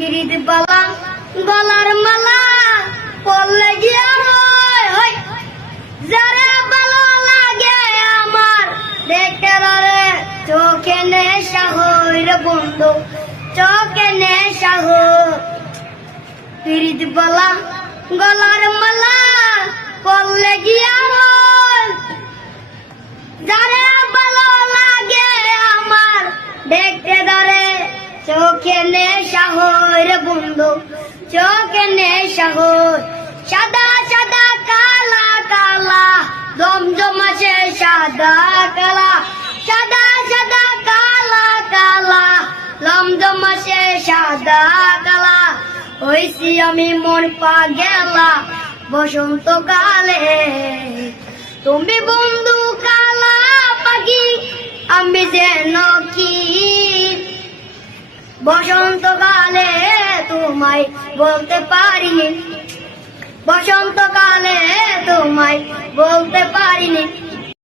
পিরিত বালা গলার মালা পড়লে গিয়া হয় যারা ভালো লাগে আমার দেখতে রে চোখে নেশা হই রে বন্ধু চোখে নেশা হই পিরিত বালা গলার মালা পড়লে গিয়া হয় যারা ভালো লাগে আমার দেখতে রে চোখে নেশা হই রে বন্ধু চোখে নেশা হই সাদা সাদা কালা কালা জমজমাছে সাদা কালা সাদা সাদা কালা কালা জমজমাছে সাদা কালা হইছি আমি মন পাগেলা বসন্তকালে তুমি বন্ধু কালা পাখি আমি যেন কি বসন্তকালে তোমায় বলতে পারিনি বসন্তকালে তোমায় বলতে পারিনি